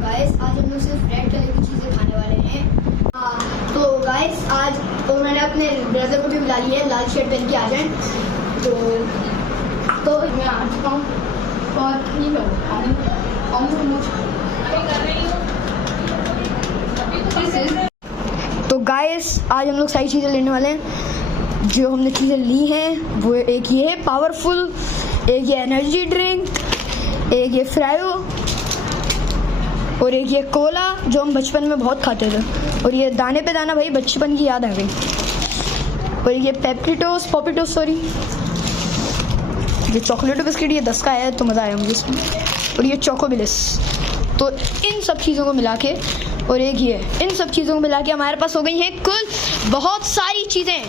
Guys आज हम लोग सिर्फ रेड कलर की चीज़ें खाने वाले हैं। हाँ तो गाइस आज तो मैंने अपने ब्रदर को भी बुला लिया है, लाल शर्ट पहन के आ जाए। तो मैं आ चुका हूँ और नहीं तो गाइस आज हम लोग सारी चीज़ें लेने वाले हैं। जो हमने चीज़ें ली हैं वो एक ये है पावरफुल, एक ये एनर्जी ड्रिंक, एक ये फ्रायो और एक ये कोला जो हम बचपन में बहुत खाते थे। और ये दाने पे दाना, भाई बचपन की याद आ गई। और ये पॉपिटोस सॉरी, ये चॉकलेटो बिस्किट, ये 10 का है तो मज़ा आया मुझे इसमें। और ये चोको बिलिस। तो इन सब चीज़ों को मिला के और एक ये, इन सब चीज़ों को मिला के हमारे पास हो गई हैं कुल बहुत सारी चीज़ें।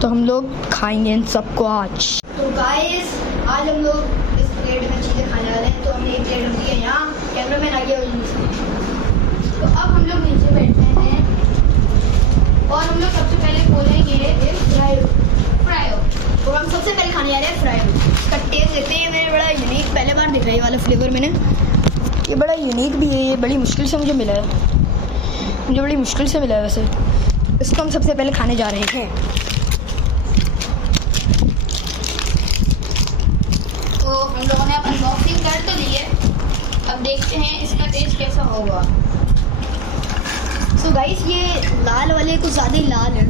तो हम लोग खाएंगे इन सबको आज। तो गाइस आज हम लोग इस प्लेट में चीज़ें खाने वाले हैं। तो हमने एक प्लेट रखी है यहाँ, कैमरामैन आ गया वजह से। तो अब हम लोग नीचे बैठते हैं और हम लोग सबसे पहले बोलेंगे फ्रायो। और हम सबसे पहले खाने जा रहे हैं फ्रायो। इसका टेस्ट देखते हैं, मैंने बड़ा यूनिक पहले बार देखा है ये वाला फ्लेवर मैंने। ये बड़ा यूनिक भी है, ये बड़ी मुश्किल से मुझे मिला है, मुझे बड़ी मुश्किल से मिला है वैसे। इसको हम सबसे पहले खाने जा रहे हैं। तो हम लोगों ने अनबॉक्सिंग कर तो ली है, अब देखते हैं इसका टेस्ट कैसा होगा। सो गाइस ये लाल वाले कुछ ज़्यादा ही लाल है,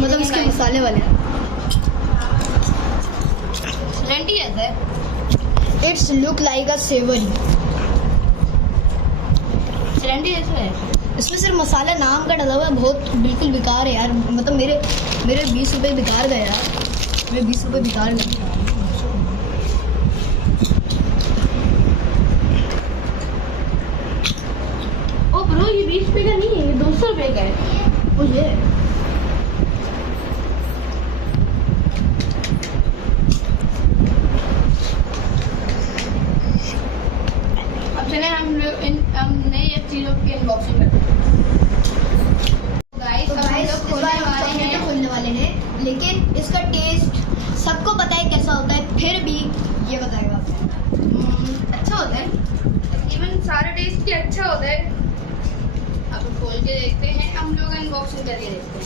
मतलब इसके मसाले वाले रेंटी रहता है। It's look like a savoury, रेंटी जैसा है। इसमें सिर्फ मसाला नाम का डला हुआ है, बहुत बिल्कुल बेकार है यार। मतलब मेरे 20 रुपये बेकार गए यार, मेरे 20 रुपये बेकार गए। ओ ब्रो ये 20 रुपये का नहीं है, ये 200 रुपये का है। ओ ये हमने ये चीज़ों की अनबॉक्सिंग करते हैं। खोलने वाले हैं, लेकिन इसका टेस्ट सबको पता है कैसा होता है, फिर भी ये बताएगा अच्छा होता है। इवन सारे टेस्ट की अच्छा होता है। अब खोल के देखते हैं, हम लोग अनबॉक्सिंग करके देखते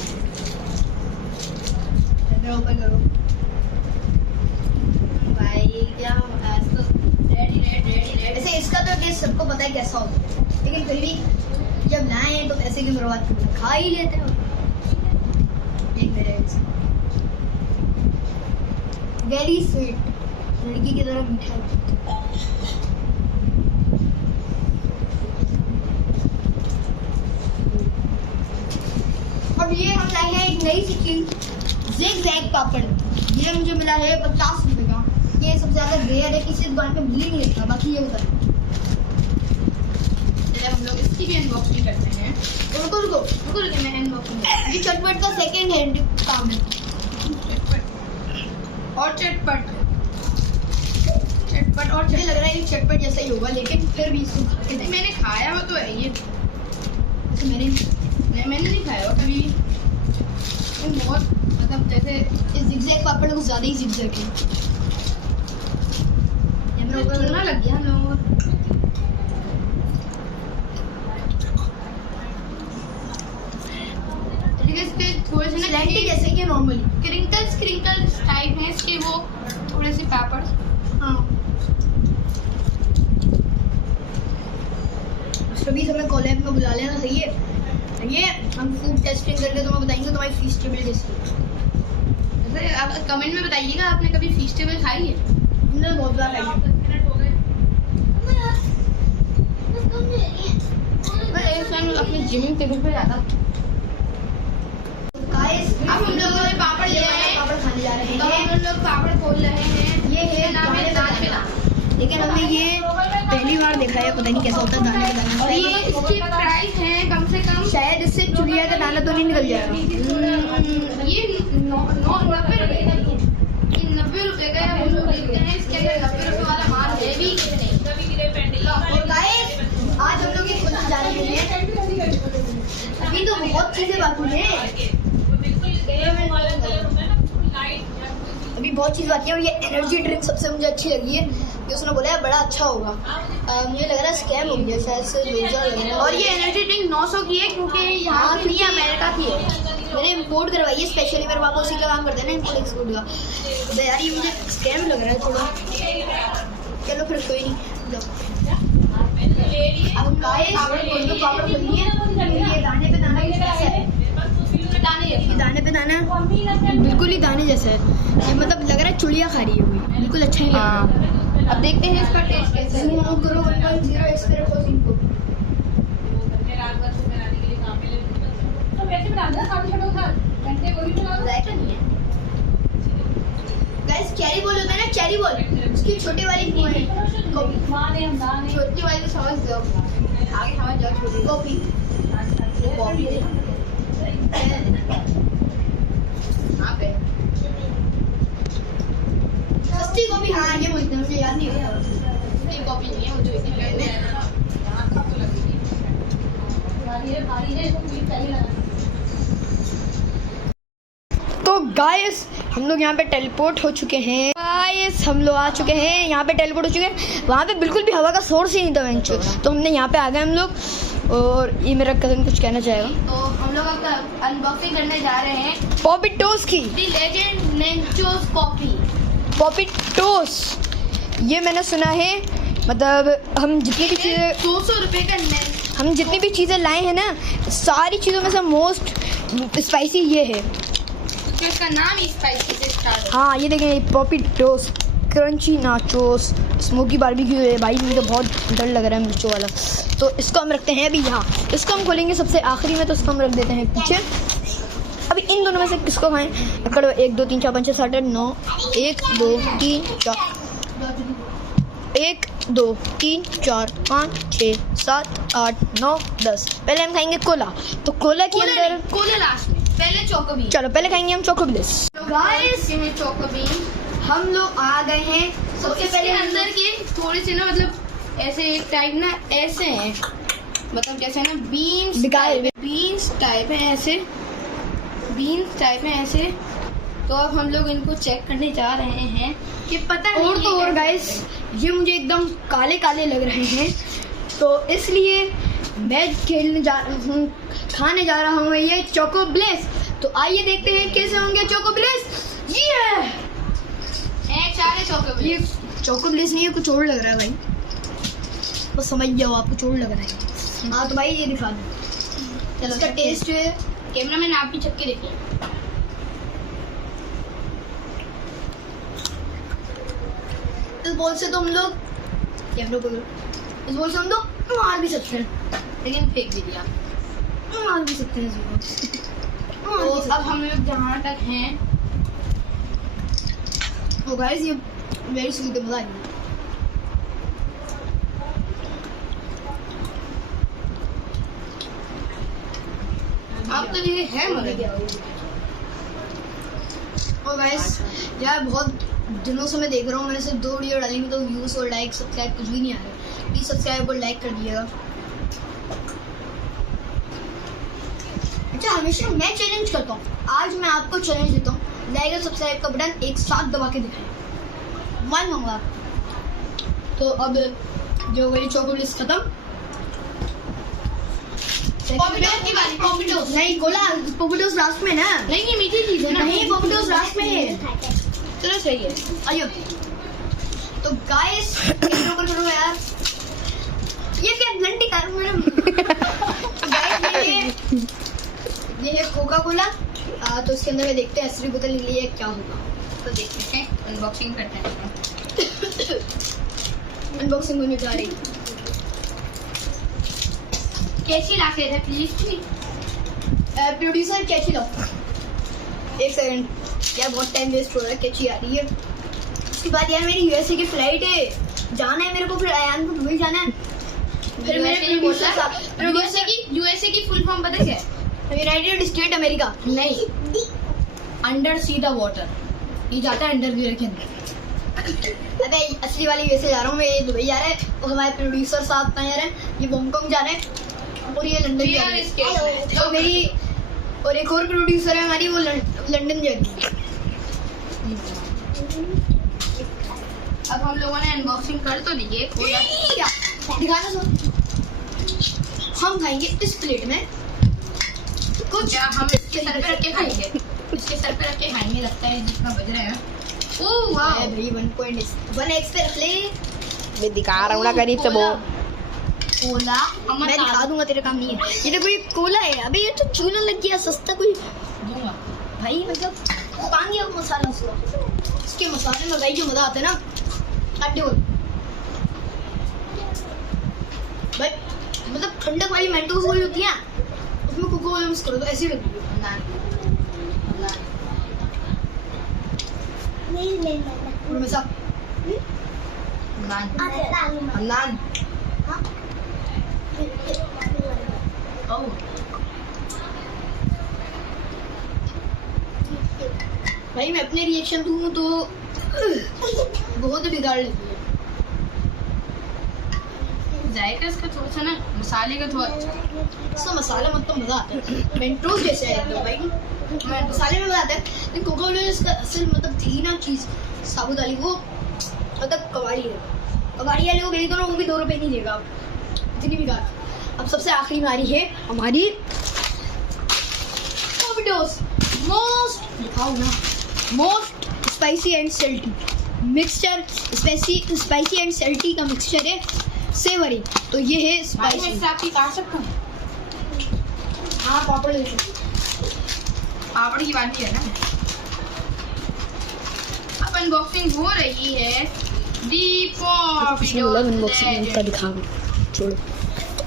हैं। ओपन करो भाई, क्या रेडी। वैसे इसका तो टेस्ट सबको पता है कैसा होता है, लेकिन फिर भी जब लाए हैं तो पैसे की बर्बाद खा ही लेते हैं। वेरी स्वीट, लड़की की तरह मीठा। अब ये हम लाए हैं एक नई सी चीज, ज़िगज़ैग पापड़। ये मुझे मिला है 50 रुपये का। ये सबसे ज़्यादा रेयर है, किसी दुकान पे मिल नहीं लेता। बाकी ये होता है। हम लोग इसकी भी अनबॉक्सिंग करते हैं। रुको मैं अनबॉक्सिंग। ये चटपट का सेकंड हैंड काम है। चटपट और मुझे लग रहा है ये चटपट जैसा ही होगा, लेकिन फिर भी इसको मैंने खाया हुआ तो है ये। मैंने नहीं खाया हुआ कभी। बहुत मतलब जैसे इस ज़िगज़ैग पापड़ कुछ ज़्यादा ही ज़िगज़ैग है। चलना लग गया हम लोगों को। इसके थोड़े से ना जैसे कि नॉर्मली क्रिंकल्स टाइप हैं इसके, वो थोड़े से पेपर्स। हाँ सभी हमें कॉलेज में बुला लेना, सही है। ये हम फूड टेस्टिंग करके तुम्हें बताएंगे तुम्हारी फीस टेबल कैसी है। आप कमेंट में बताइएगा आपने कभी फीस टेबल खाई है? हमने बहुत बार खाई है। मैं अपने जिमिंग टेबल पे जाता। अब हम लोगों ने पापड़ लिया है, पापड़ खाने जा रहे हैं। तो हम लोग पापड़ खोल रहे हैं। ये है नाम है दाल पे दाल, लेकिन हमने ये पहली बार देखा है, पता नहीं कैसा होता है दाने का दाना। और ये इसकी प्राइस है कम से कम, शायद इससे चुड़िया का दाना तो नहीं निकल जाएगा। ये 90 रुपये का, ये 90 रुपये का है। हम लोग देखते हैं इसके अंदर 90 रुपये वाला माल है भी कि नहीं। और गाइस आज हम लोग ये खोलने जा रहे हैं। अभी तो बहुत चीजें बाकी हैं, अभी बहुत चीज़ आती है और ये एनर्जी ड्रिंक सबसे मुझे अच्छी लगी है कि उसने बोला है बड़ा अच्छा होगा। मुझे लग रहा है स्कैम हो गया शायद से, लूजर लग रहा है। और ये एनर्जी ड्रिंक 900 की है क्योंकि यहाँ की नहीं है, अमेरिका की है। मैंने इम्पोर्ट करवाई है स्पेशली, मेरे पापा उसी का काम करते हैं ना, इम्पोर्ट एक्सपोर्ट का। तो यार ये मुझे स्कैम लग रहा है थोड़ा। चलो फिर कोई नहीं। अब गाइस तो पापड़ खुली है, ये दाने पे दाना जैसा है, दाने पे दाना बिल्कुल ही दाने जैसा है। ये मतलब लग रहा है चिड़िया खा रही है कोई, बिल्कुल अच्छा ही लग रहा है। अब देखते हैं इसका टेस्ट कैसा है। जूम आउट करो 1.0 एक्स पे रखो इनको। गाइस चेरी बॉल होता है ना, चेरी बॉल, उसकी छोटी वाली कॉपी, छोटी वाली तो समझ जाओ, आगे समझ जाओ, छोटी कॉपी कॉपी सस्ती कॉपी। हाँ ये बोलते हैं, मुझे याद नहीं है, सस्ती कॉपी नहीं है, मुझे इसी कहते हैं। तो गाइस हम लोग यहाँ पे टेलीपोर्ट हो चुके हैं। गाइस हम लोग आ चुके हैं, यहाँ पे टेलीपोर्ट हो चुके हैं। वहाँ पे बिल्कुल भी हवा का सोर्स ही नहीं था वेंचर, तो हमने यहाँ पे आ गए हम लोग। और ये मेरा कज़न कुछ कहना चाहेगा। तो हम लोग अब अनबॉक्सिंग करने जा रहे हैं पॉपिटोस की, दी लेजेंड नेंचोस कॉफी। पॉपिटोस ये मैंने सुना है, मतलब हम जितनी भी चीज़ें 200 रुपये का हम जितनी भी चीज़ें लाए हैं ना, सारी चीज़ों में से मोस्ट स्पाइसी ये है। तो इसका नाम ही स्पाइसी से स्टार्ट है। हाँ ये देखें, पॉपिटोस क्रंची नाचोस स्मोकी बारबेक्यू है। भाई मुझे बहुत डर लग रहा है मिर्चों वाला, तो इसको हम रखते हैं अभी यहाँ। इसको हम खोलेंगे सबसे आखिरी में, तो इसको हम रख देते हैं पीछे। अभी इन दोनों में से किसको खाएं? पकड़ो, 1 2 3 4 5 6 7 8 9, 1 2 3 4 1 2 3 4 5 6 7 8 9 10। पहले हम खाएंगे कोला, तो कोला के अंदर कोला लास्ट में, पहले चोकोबीन। चलो पहले खाएंगे हम चोकोबिलिस। गाइस ये है चोकोबीन। हम लोग आ गए हैं। सबसे पहले अंदर की थोड़ी सी ना, मतलब ऐसे एक टाइप ना ऐसे हैं, मतलब जैसे ना बीन्स टाइप है, ऐसे बीन्स टाइप है ऐसे। तो अब हम लोग इनको चेक करने जा रहे हैं कि पता नहीं। और तो और गाइस ये मुझे एकदम काले काले लग रहे हैं, तो इसलिए मैं खाने जा रहा हूँ ये चोको ब्लिस। तो आइए देखते हैं कैसे होंगे चोको ब्लिस। ये चोकोबीन। ये चोको ब्लिस नहीं है, कुछ और लग रहा है भाई, बस समझ जाओ आप, कुछ और लग रहा है। हाँ तो भाई ये दिखा दो। चलो इसका टेस्ट कैमरा मैन आप भी चक्के देखिए। इस बॉल से तो हम लोग कैमरा को इस बॉल से हम लोग मार भी सकते हैं, लेकिन फेंक भी दिया। मार भी सकते हैं इस बॉल से। तो अब हम लोग जहाँ तक हैं, तो गाइस ये वेरी स्वीट है, मजा आएगा। आप तो ये है मगर। और गाइस यार बहुत दिनों से मैं देख रहा हूँ, मैंने सिर्फ 2 वीडियो डाली, तो व्यूज और लाइक सब्सक्राइब कुछ भी नहीं आ रहा। प्लीज सब्सक्राइब और लाइक कर दीजिएगा। अच्छा हमेशा मैं चैलेंज करता हूँ, आज मैं आपको चैलेंज देता हूँ, लाइक और सब्सक्राइब का बटन एक साथ दबा के दिखाएं। 1 होगा। तो अब जो मेरी चॉकलेट खत्म। पॉपिटोस की बारी। पॉपिटोस नहीं कोला, पॉपिटोस लास्ट में ना। नहीं, ये मीठी चीज है ना। नहीं पॉपिटोस लास्ट में है। चलो सही है। आइयो। तो गाइस कैमरा पर करो यार, ये क्या लंडी कार मेरा। गाइस ये है कोका कोला। तो इसके अंदर में देखते हैं असली बोतल निकली है क्या होगा, तो देखते हैं, अनबॉक्सिंग करते हैं। अनबॉक्सिंग होने जा रही। कैसी ला के थे प्लीज। प्रोड्यूसर कैची लो। 1 सेकंड यार, बहुत टाइम वेस्ट हो रहा है, कैची आ रही है। उसके बाद यार मेरी यूएसए की फ्लाइट है, जाना है मेरे को, फिर अयान को दुबई जाना है। फिर मेरे यूएसए की फुल फॉर्म पता क्या है? United state America. नहीं, अंडर सी द वाटर। ये जाता है अंडरवियर के अंदर। अबे असली वाली यूएसए जा रहा हूँ मैं, ये दुबई जा रहा है, और हमारे प्रोड्यूसर साहब कहाँ जा रहे हैं, ये हांगकांग जा रहे हैं, और ये लंदन जा रहे हैं। तो मेरी और एक और प्रोड्यूसर है हमारी, वो लंदन जा रही है। अब हम लोगों ने अनबॉक्सिंग कर तो ली है, दिखाना सो। हम खाएंगे इस प्लेट में कुछ, क्या हम इसके सर पे रख के खाएंगे? इसके सर पे रख के खाएंगे, लगता है जितना बज रहे हैं। ओह वाह भाई 1.1x पे रख ले। मैं दिखा रहा हूँ ना करीब से वो। कोला मैं दिखा दूंगा, तेरे काम नहीं है। ये देखो ये कोला है। अबे ये तो चूना लग गया, सस्ता कोई दूंगा। भाई, मतलब पानी और मसाला उसका, इसके मसाले में भाई जो मजा आता है ना, अड्डे भाई, मतलब ठंडक वाली मेंटोस वाली होती है, उसमें कोको कोला मिक्स करो तो ऐसी लगती है। हमेशा नान भाई मैं अपने रिएक्शन दूँ तो बहुत बिगाड़ लेती है। जायका इसका थोड़ा सा ना, मसाले का थोड़ा इसका मसाला मतलब मजा आता है, मेंटोस जैसे है तो भाई मसाले में मजा आता है। लेकिन कोको कोला इसका असल मतलब थी ना चीज, साबुत वाली, वो मतलब कबाड़ी है। कबाड़ी वाले को भेज दो ना, वो भी 2 रुपए नहीं देगा इतनी भी बात। अब सबसे आखिरी बारी है हमारी overdose, most spicy and salty mixture. Spicy and salty का मिक्सचर है, सेवरी। तो ये है मैं स्पाइसी। इससे आपकी काट सकता हूँ? हाँ, पापड़ ले सकते। पापड़ की बात है ना। अब अनबॉक्सिंग हो रही है दिखा छोड़ो।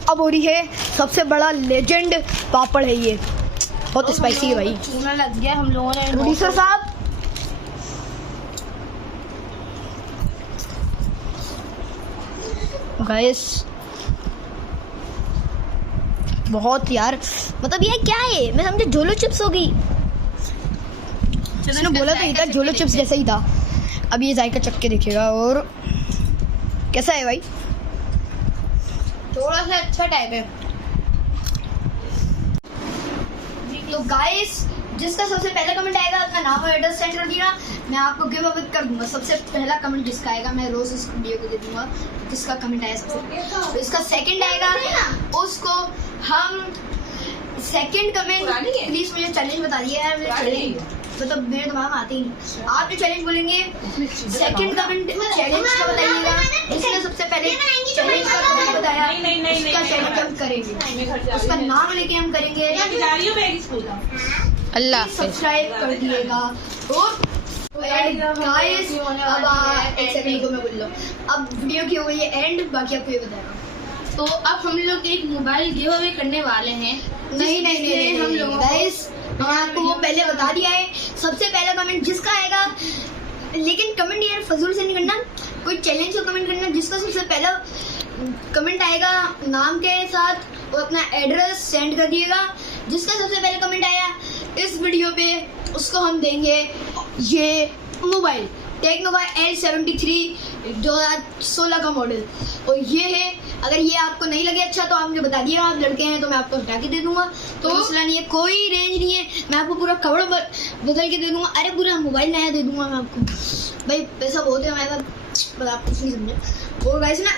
अब हो रही है सबसे बड़ा लेजेंड पापड़ है ये, बहुत स्पाइसी है भाई। चूना लग गया हम लोगों ने। प्रोड्यूसर साहब, गाइस बहुत यार, मतलब ये क्या है, मैं समझे झोलो चिप्स होगी। जिसने बोला तो था झोलो चिप्स जैसा ही था। अब ये जायका चख के देखेगा और कैसा है भाई। थोड़ा सा अच्छा टाइप है। तो गाइस जिसका सबसे पहला कमेंट आएगा अपना नाम और एड्रेस सेंड कर देना, मैं आपको गिव अवे कर दूंगा। सबसे पहला कमेंट जिसका आएगा मैं रोज इस वीडियो को दे दूंगा, जिसका कमेंट आया सबसे पहले। तो इसका सेकंड आएगा, उसको हम सेकंड कमेंट, प्लीज मुझे चैलेंज बता दिया है, मुझे चैलेंज मतलब मेरे दिमाग में आते ही नहीं। आप जो चैलेंज बोलेंगे, सेकंड कमेंट चैलेंज का बताइएगा। जिसने सबसे पहले चैलेंज का कमेंट बताया उसका चैलेंज हम करेंगे, उसका नाम लेके हम करेंगे। अल्लाह हाफिज़। सब्सक्राइब कर दिएगा। और गाइस अब एक सेकंड को मैं बोल रहा हूँ, अब वीडियो की हो गई है एंड, बाकी आपको ये बताएगा। तो अब हम लोग एक मोबाइल गिव अवे करने वाले हैं। नहीं हम लोगों गाइस मैं आपको वो पहले बता दिया है। सबसे पहला कमेंट जिसका आएगा, लेकिन कमेंट यार फजूल से नहीं करना, कोई चैलेंज का कमेंट करना। जिसका सबसे पहला कमेंट आएगा नाम के साथ और अपना एड्रेस सेंड कर दिएगा। जिसका सबसे पहले कमेंट आया इस वीडियो पे, उसको हम देंगे ये मोबाइल टेक्नो L73 2016 का मॉडल। और ये है, अगर ये आपको नहीं लगे अच्छा तो आप मुझे बता दिएगा, आप लड़के हैं तो मैं आपको हटा के दे दूंगा। तो मसला नहीं है, कोई रेंज नहीं है, मैं आपको पूरा कवर बदल के दे दूंगा। अरे पूरा मोबाइल नया दे दूंगा मैं आपको। भाई पैसा बहुत है हमारे पास, बस आप कुछ नहीं समझे। और गाइस ना,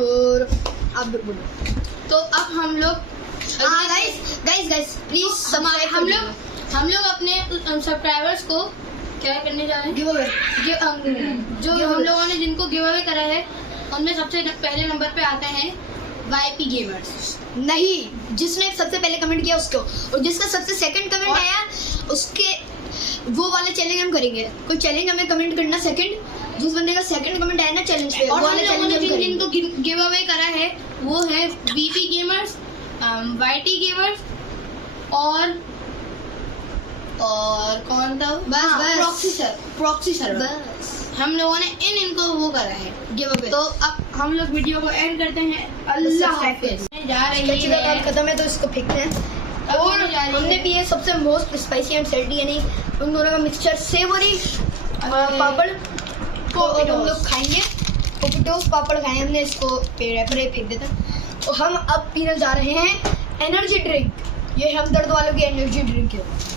और आप बोलो। तो अब हम लोग गाइस प्लीज हम लोग अपने सब्सक्राइबर्स को क्या करने जा रहे हैं, जो हम लोगों ने जिनको गिव अवे करा है उनमें सबसे पहले नंबर पे आते हैं YP गेमर्स। नहीं, जिसने सबसे पहले कमेंट किया उसको, और जिसका सबसे सेकंड कमेंट आया उसके वो वाला चैलेंज हम करेंगे। कोई चैलेंज हमें कमेंट करना, सेकंड जिस बंदे का सेकंड कमेंट आया ना चैलेंज पे, और वो हम वाला लोगों ने चैलेंज जिनको गिव अवे करा है वो है VP गेमर्स, YT गेमर्स और कौन था, बस प्रॉक्सी सर्वर। हम लोगों ने इनको वो करा है गिव अवे। तो अब हम लोग वीडियो को एंड करते हैं। अल्लाह हाफिज़। जा रही है, काम खत्म है तो इसको फेंकते हैं। और हमने भी ये सबसे मोस्ट स्पाइसी एंड सल्टी यानी उन दोनों का मिक्सचर सेवरी पापड़ को अब हम लोग खाएंगे। पोपटोस पापड़ खाए हमने, इसको पेड़ फेंक देते हैं। और हम अब पीने जा रहे हैं एनर्जी ड्रिंक। ये हमदर्द वालों की एनर्जी ड्रिंक है।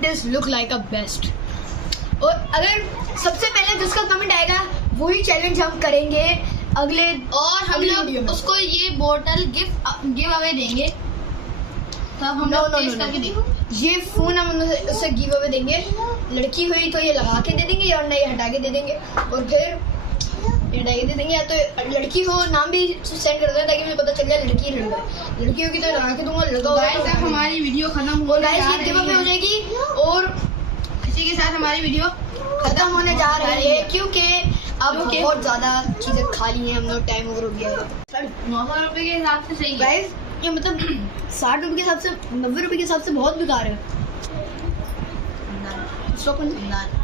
This look like a best. और अगर सबसे पहले जिसका कमेंट आएगा वही चैलेंज हम करेंगे अगले और हम अगली वीडियो लोग में। उसको ये बोतल गिव अवे देंगे, तब हम लोग टेस्ट करके देखो। ये फोन हम उसे गिव अवे देंगे। लड़की हुई तो ये लगा के दे देंगे और नहीं हटा के दे देंगे, और फिर ये हटा के दे देंगे। या तो लड़की हो नाम भी सेंड कर दें ताकि मुझे पता चल जाए लड़की है लड़का है। लड़की होगी तो लगा के दूंगा, लड़का होगा गाइस तो अब हटा के हमारी वीडियो खत्म दूंगा। होने गाइस जा ये गिव अवे हो रही है, जाएगी और इसी के साथ हमारी वीडियो खत्म होने जा रही है क्योंकि अब क्योंकि- बहुत ज्यादा चीजें खा ली हैं हम लोग, टाइम ओवर हो गया है। 900 रुपए के हिसाब से सही है। गाइस ये मतलब 60 रुपए के हिसाब से 90 रुपए के हिसाब से बहुत बेकार है। नन।